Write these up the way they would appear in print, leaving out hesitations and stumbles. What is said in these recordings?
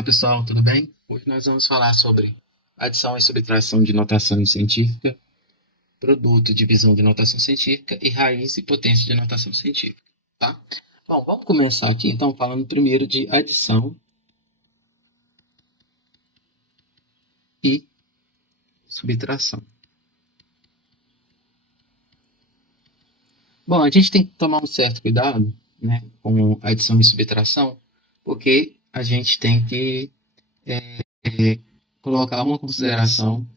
Olá pessoal, tudo bem? Hoje nós vamos falar sobre adição e subtração de notação científica, produto, divisão de notação científica e raiz e potência de notação científica, tá? Bom, vamos começar aqui então falando primeiro de adição e subtração. Bom, a gente tem que tomar um certo cuidado, né, com adição e subtração, porque a gente tem que colocar uma consideração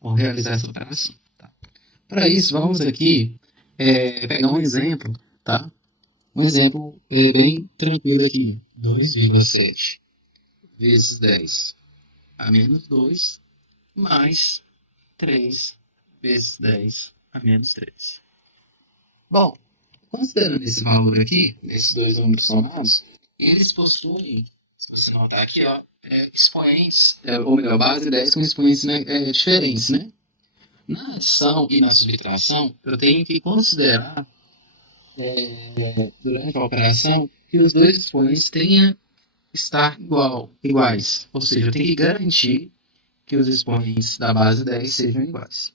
ao realizar essa operação. Tá? Para isso, vamos aqui pegar um exemplo, tá? Um exemplo bem tranquilo aqui. 2,7 vezes 10 a menos 2 mais 3 vezes 10 a menos 3. Bom, considerando esse valor aqui, esses dois números somados, eles possuem, se você notar aqui, ó, expoentes, ou melhor, base 10 com expoentes, né, diferentes, né? Na adição e na subtração, eu tenho que considerar, durante a operação, que os dois expoentes tenham estar iguais. Ou seja, eu tenho que garantir que os expoentes da base 10 sejam iguais.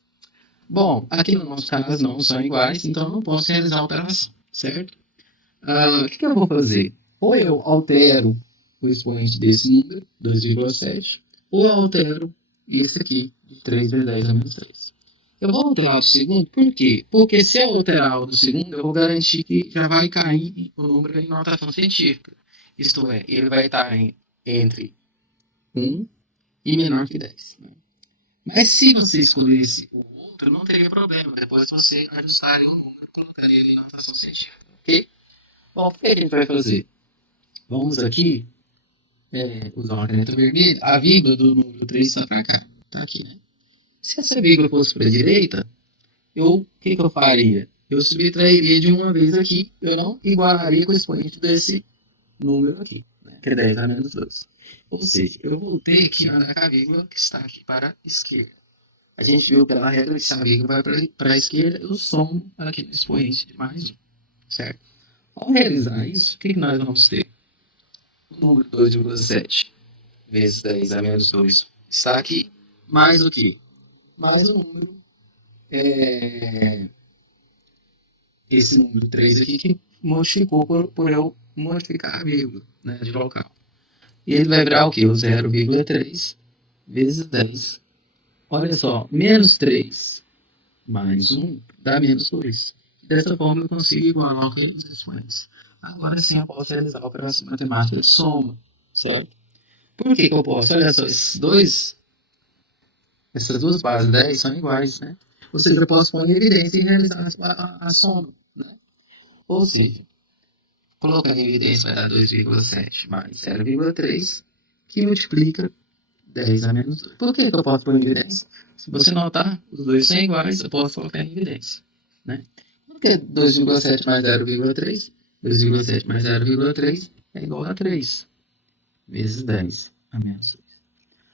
Bom, aqui no nosso caso não são iguais, então eu não posso realizar a operação, certo? O que eu vou fazer? Ou eu altero o expoente desse número, 2,7, ou eu altero esse aqui, de 3 vezes 10 a menos 3. Eu vou alterar o do segundo, por quê? Porque se eu alterar o do segundo, eu vou garantir que já vai cair o número em notação científica. Isto é, ele vai estar entre 1 e menor que 10. Né? Mas se você escolhesse o outro, não teria problema. Depois você ajustaria o número e colocaria ele em notação científica. Ok? Bom, o que a gente vai fazer? Vamos aqui usar uma caneta vermelha. A vírgula do número 3 está para cá. Está aqui, né? Se essa vírgula fosse para a direita, o que eu faria? Eu subtrairia de uma vez aqui, eu não igualaria com o expoente desse número aqui, né? Que é 10 a menos 2. Ou seja, eu vou ter que andar com a vírgula que está aqui para a esquerda. A gente viu pela regra que se a vírgula vai para a esquerda, eu somo aqui no expoente de mais um, certo? Ao realizar isso, o que nós vamos ter? O número 2,7 vezes 10 a menos 2 está aqui, mais o que? Mais o número esse número 3 aqui que modificou por eu modificar a vírgula, né, de local. E ele vai virar o quê? O 0,3 vezes 10. Olha só, menos 3 mais 1 dá menos 2. Dessa forma eu consigo igualar aqueles expoentes. Agora sim eu posso realizar a operação matemática de soma, certo? Por que eu posso? Olha só, essas duas bases 10 são iguais, né? Ou seja, eu posso pôr em evidência e realizar a soma, né? Ou seja, colocando em evidência vai dar 2,7 mais 0,3, que multiplica 10 a menos 2. Por que eu posso pôr em evidência? Se você notar, os dois são iguais, eu posso colocar em evidência. Né? Por que 2,7 mais 0,3? 2,7 mais 0,3 é igual a 3 vezes 10 a menos 2.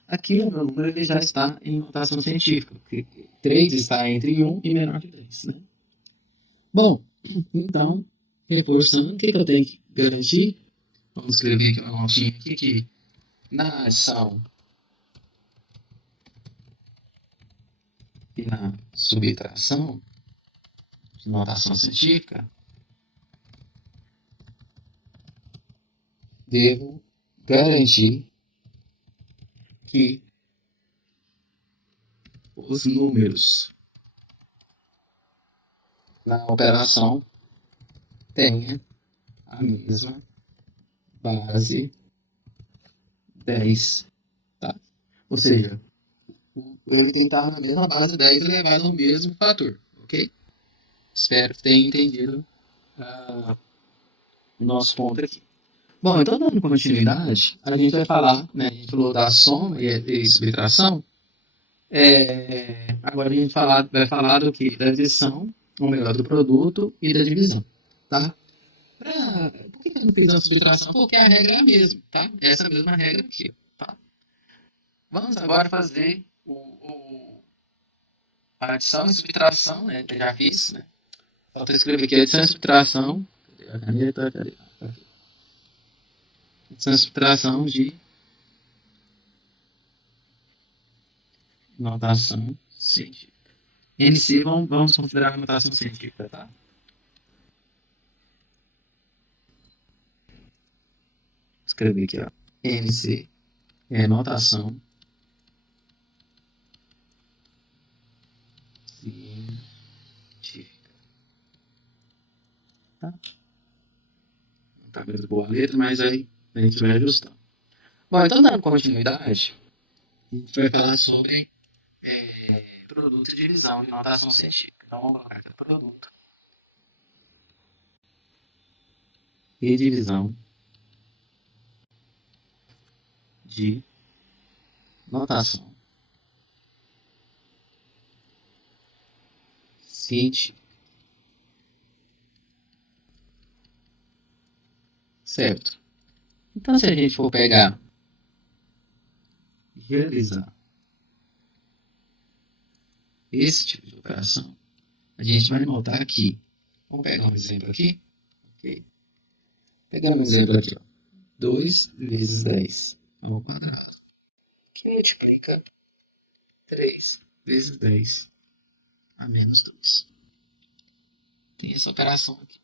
Aqui o meu número ele já está em notação científica, porque 3 está entre 1 e menor que 3. Né? Bom, então, reforçando, o que eu tenho que garantir? Vamos escrever aqui uma notinha aqui que na adição e na subtração de notação científica, devo garantir que os números na operação tenham a mesma base 10. Tá? Ou seja, ele tem que estar na mesma base 10 elevado ao mesmo fator. Ok? Espero que tenha entendido o nosso ponto aqui. Bom, então dando continuidade, a gente vai falar, né, a gente falou da soma e subtração. Agora a gente vai falar do que? Da adição, ou melhor, do produto e da divisão. Tá? Por que eu não fiz a subtração? Porque a regra é a mesma, tá? Essa mesma regra aqui. Tá? Vamos agora fazer a adição e subtração, né? Que eu já fiz, né? Falta escrever aqui adição e subtração. Cadê a caneta? Cadê? Adição e subtração de notação científica. NC, vamos considerar a notação científica, tá? Vou escrever aqui, ó. NC é notação científica. Tá? Não tá muito boa a letra, mas aí a gente vai ajustar. Bom, então dando continuidade, a gente vai falar sobre produto e divisão de notação científica. Então vamos colocar aqui produto e divisão de notação científica. Certo? Então, se a gente for pegar e realizar esse tipo de operação, a gente vai notar que, vamos pegar um exemplo aqui, ok? Pegando um exemplo aqui, ó, 2 vezes 10 ao quadrado, que multiplica 3 vezes 10 a menos 2. Tem essa operação aqui.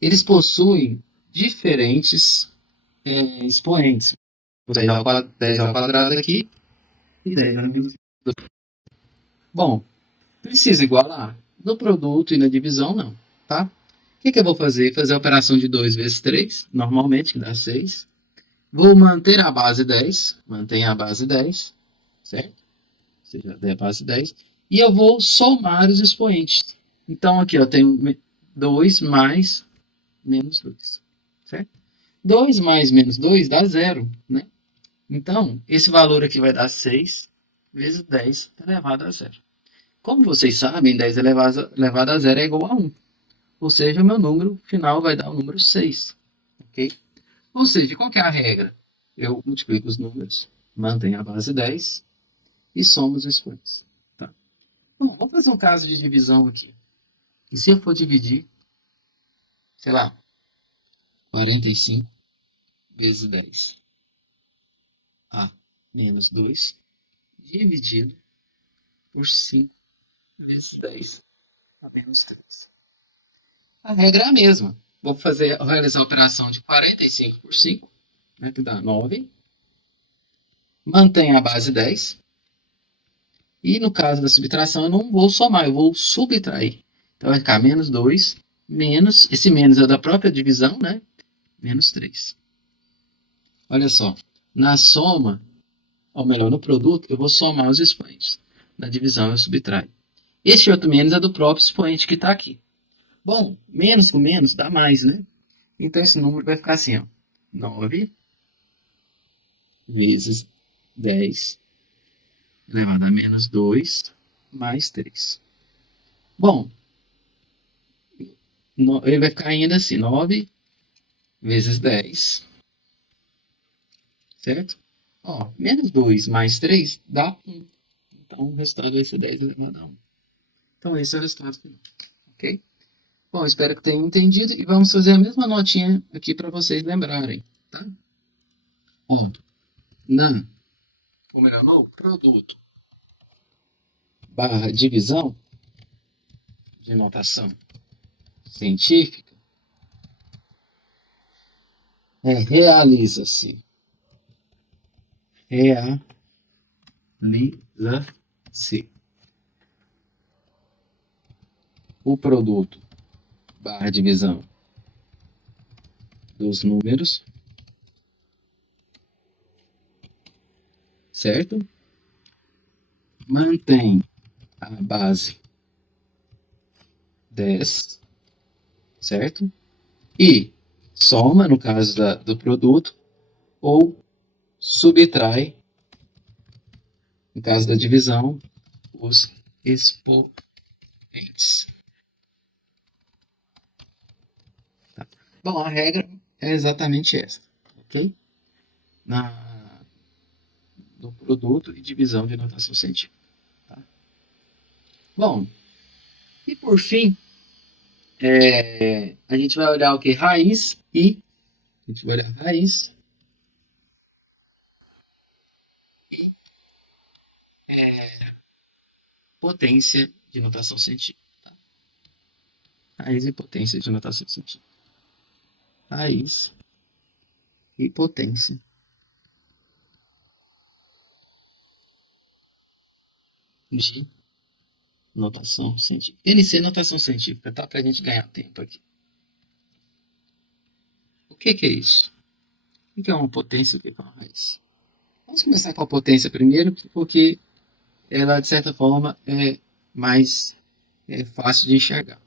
Eles possuem diferentes expoentes. 10 ao quadrado aqui e 10 a menos 2. Bom, precisa igualar no produto e na divisão, não, tá? O que eu vou fazer? Fazer a operação de 2 vezes 3, normalmente, que dá 6. Vou manter a base 10, mantém a base 10, certo? Ou seja, a base 10. E eu vou somar os expoentes. Então, aqui eu tenho 2 mais menos 2, certo? 2 mais menos 2 dá 0, né? Então, esse valor aqui vai dar 6 vezes 10 elevado a 0. Como vocês sabem, 10 elevado a 0 é igual a 1. Ou seja, o meu número final vai dar o número 6. Ok? Ou seja, qual que é a regra? Eu multiplico os números, mantenho a base 10 e somo os expoentes. Tá? Bom, vamos fazer um caso de divisão aqui. E se eu for dividir, sei lá, 45 vezes 10 a menos 2 dividido por 5 vezes 10 a menos 3. A regra é a mesma. Vou realizar a operação de 45 por 5, né, que dá 9. Mantenho a base 10. E no caso da subtração, eu não vou somar, eu vou subtrair. Então vai ficar menos 2, menos, esse menos é da própria divisão, né? Menos 3. Olha só, na soma, ou melhor, no produto, eu vou somar os expoentes. Na divisão, eu subtraio. Este outro menos é do próprio expoente que está aqui. Bom, menos com menos dá mais, né? Então esse número vai ficar assim, ó. 9 vezes 10 elevado a menos 2 mais 3. Bom, ele vai ficar ainda assim, 9 vezes 10, certo? Ó, menos 2 mais 3 dá 1. Então o resultado vai ser 10 elevado a 1. Então esse é o resultado final, ok? Bom, espero que tenham entendido e vamos fazer a mesma notinha aqui para vocês lembrarem, tá? Ó, ou melhor, no produto barra divisão de notação científica, realiza-se o produto barra divisão dos números, certo? Mantém a base 10, certo? E soma, no caso do produto, ou subtrai, no caso da divisão, os expoentes. Tá. Bom, a regra é exatamente essa, ok? Do produto e divisão de notação científica. Tá? Bom, e por fim, a gente vai olhar o que? Raiz e... A gente vai olhar raiz e potência de notação científica. Tá? Raiz e potência de notação científica. Raiz e potência de notação científica. NC notação científica, tá? Pra gente ganhar tempo aqui. O que é isso? O que é uma potência e o que é uma raiz? Vamos começar com a potência primeiro, porque ela, de certa forma, é mais fácil de enxergar.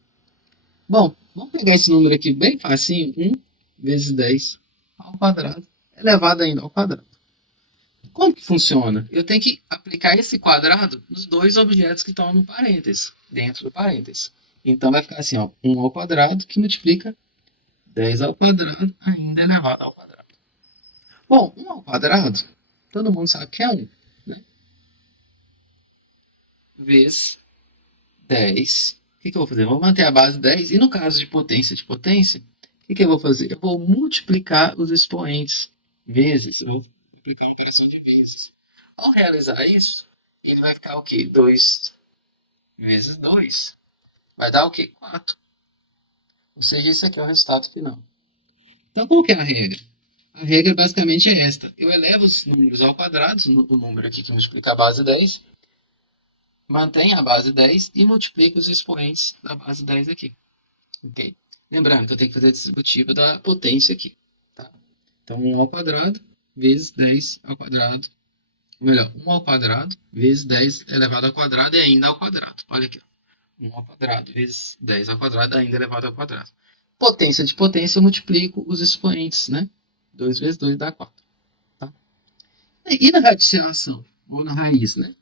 Bom, vamos pegar esse número aqui bem facinho. 1 vezes 10 ao quadrado elevado ainda ao quadrado. Como que funciona? Eu tenho que aplicar esse quadrado nos dois objetos que estão no parênteses, dentro do parênteses. Então vai ficar assim, ó, 1 ao quadrado que multiplica 10 ao quadrado ainda elevado ao quadrado. Bom, 1 ao quadrado, todo mundo sabe que é 1, né? Vezes 10. O que eu vou fazer? Eu vou manter a base 10 e no caso de potência, o que eu vou fazer? Eu vou multiplicar os expoentes vezes. Eu vou aplicar uma operação de vezes. Ao realizar isso, ele vai ficar o quê? 2 vezes 2 vai dar o quê? 4. Ou seja, esse aqui é o resultado final. Então, qual que é a regra? A regra basicamente é esta. Eu elevo os números ao quadrado, o número aqui que multiplica a base 10, mantém a base 10 e multiplica os expoentes da base 10 aqui. Ok? Lembrando que eu tenho que fazer a distributiva da potência aqui. Tá? Então, 1 ao quadrado vezes 10 ao quadrado. Ou melhor, 1 ao quadrado vezes 10 elevado ao quadrado e ainda ao quadrado. Olha aqui. 1 ao quadrado vezes 10 ao quadrado ainda elevado ao quadrado. Potência de potência, eu multiplico os expoentes, né? 2 vezes 2 dá 4. Tá? E na radiciação? Ou na raiz, né?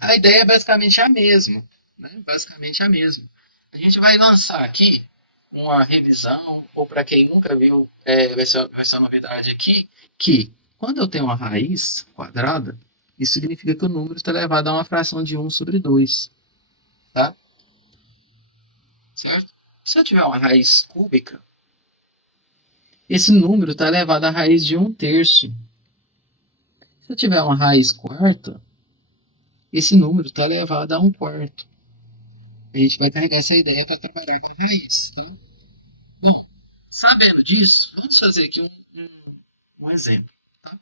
A ideia é basicamente a mesma. Né? Basicamente a mesma. A gente vai lançar aqui uma revisão, ou para quem nunca viu, vai ser uma novidade aqui, que quando eu tenho uma raiz quadrada, isso significa que o número está elevado a uma fração de 1 sobre 2. Tá? Certo? Se eu tiver uma raiz cúbica, esse número está elevado à raiz de 1/3. Se eu tiver uma raiz quarta, esse número está elevado a 1/4. A gente vai carregar essa ideia para trabalhar com a raiz. Tá? Bom, sabendo disso, vamos fazer aqui um exemplo. Tá?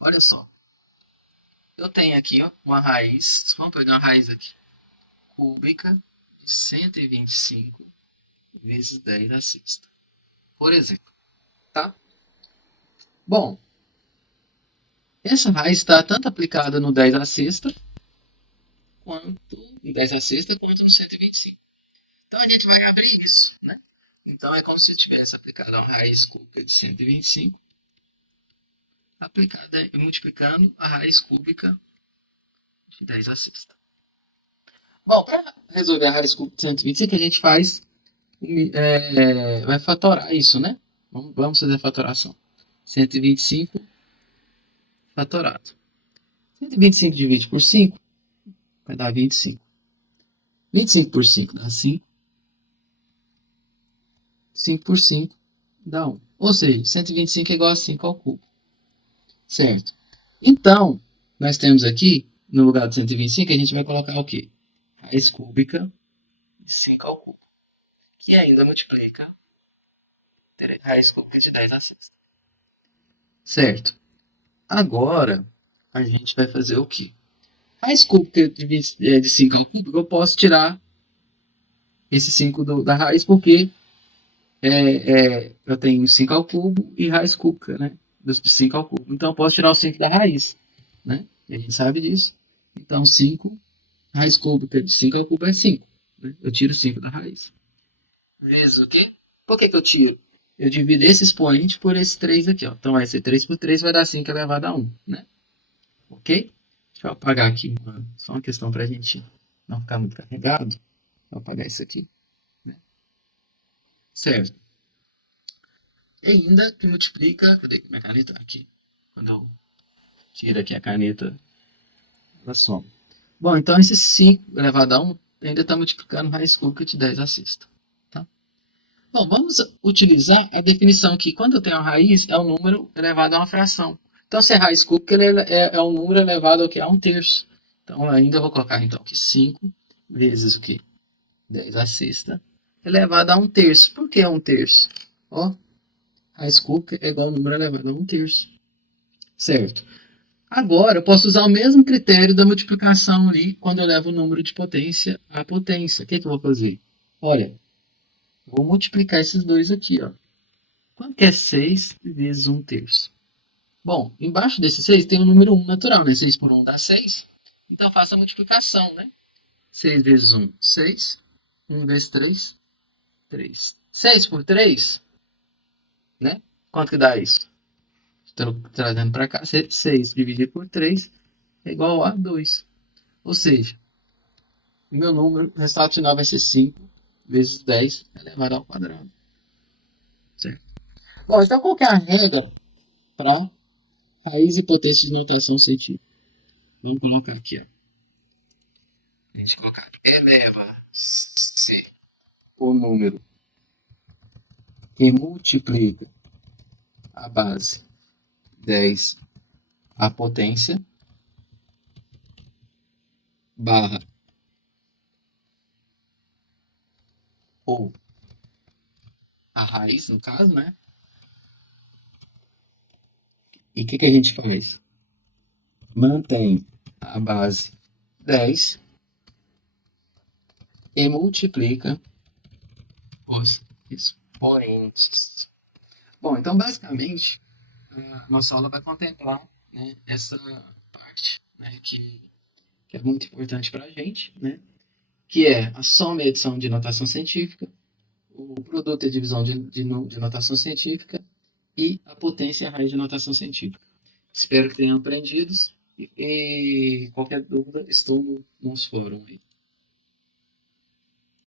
Olha só. Eu tenho aqui ó, uma raiz, vamos pegar uma raiz aqui, cúbica de 125 vezes 10 à sexta. Por exemplo. Tá? Bom, essa raiz está tanto aplicada no 10 à sexta, quanto no 10 à sexta, quanto no 125. Então a gente vai abrir isso, né? Então é como se eu tivesse aplicado uma raiz cúbica de 125, aplicada e multiplicando a raiz cúbica de 10 à sexta. Bom, para resolver a raiz cúbica de 125, a gente faz, vai fatorar isso, né? Vamos fazer a fatoração. 125 fatorado. 125 dividido por 5 vai dar 25. 25 por 5 dá 5. 5 por 5 dá 1. Ou seja, 125 é igual a 5 ao cubo. Certo? Então, nós temos aqui, no lugar de 125, a gente vai colocar o quê? Raiz cúbica de 5 ao cubo. Que ainda multiplica raiz cúbica de 10 à sexta. Certo? Agora, a gente vai fazer o quê? Raiz cúbica de 5 ao cubo, eu posso tirar esse 5 da raiz, porque eu tenho 5 ao cubo e raiz cúbica, né? De 5 ao cubo. Então eu posso tirar o 5 da raiz, né? E a gente sabe disso. Então 5, raiz cúbica de 5 ao cubo é 5. Né? Eu tiro 5 da raiz. Vezes o quê? Por que eu tiro? Eu divido esse expoente por esse 3 aqui. Ó. Então vai ser 3 por 3 vai dar 5 elevado a 1. Né? Ok? Deixa eu apagar aqui só uma questão para a gente não ficar muito carregado. Vou apagar isso aqui. Né? Certo. E ainda que multiplica. Cadê minha caneta? Aqui. Quando eu tiro aqui a caneta, ela soma. Bom, então esse 5 elevado a 1 ainda está multiplicando raiz cúbica de 10 à sexta. Tá? Bom, vamos utilizar a definição que quando eu tenho a raiz é um número elevado a uma fração. Então, se é raiz cúbica, ele é um número elevado ao que? A 1/3. Então, eu ainda vou colocar então que 5 vezes o quê? 10 à sexta elevado a 1/3. Por que 1/3? Ó, raiz cúbica é igual ao número elevado a 1/3. Certo? Agora, eu posso usar o mesmo critério da multiplicação ali quando eu levo o número de potência à potência. O que, que eu vou fazer? Olha, vou multiplicar esses dois aqui, ó. Quanto que é 6 vezes 1/3? Bom, embaixo desse 6 tem o número 1 natural, né? 6 por 1 dá 6. Então, faça a multiplicação, né? 6 vezes 1, 6. 1 vezes 3, 3. 6 por 3, né? Quanto que dá isso? Estou trazendo para cá. 6 dividido por 3 é igual a 2. Ou seja, o meu número, o resultado final vai ser 5 vezes 10 elevado ao quadrado. Certo? Bom, então qual que é a regra para raiz e potência de notação científica? Vamos colocar aqui, ó. A gente colocar eleva-se o número que multiplica a base 10 à potência barra ou a raiz, no caso, né? E o que a gente faz? Mantém a base 10 e multiplica os expoentes. Bom, então basicamente a nossa aula vai contemplar, né, essa parte, né, que é muito importante para a gente, né, que é a soma e adição de notação científica, o produto e divisão de notação científica e a potência e a raiz de notação científica. Espero que tenham aprendido e qualquer dúvida estou nos fóruns.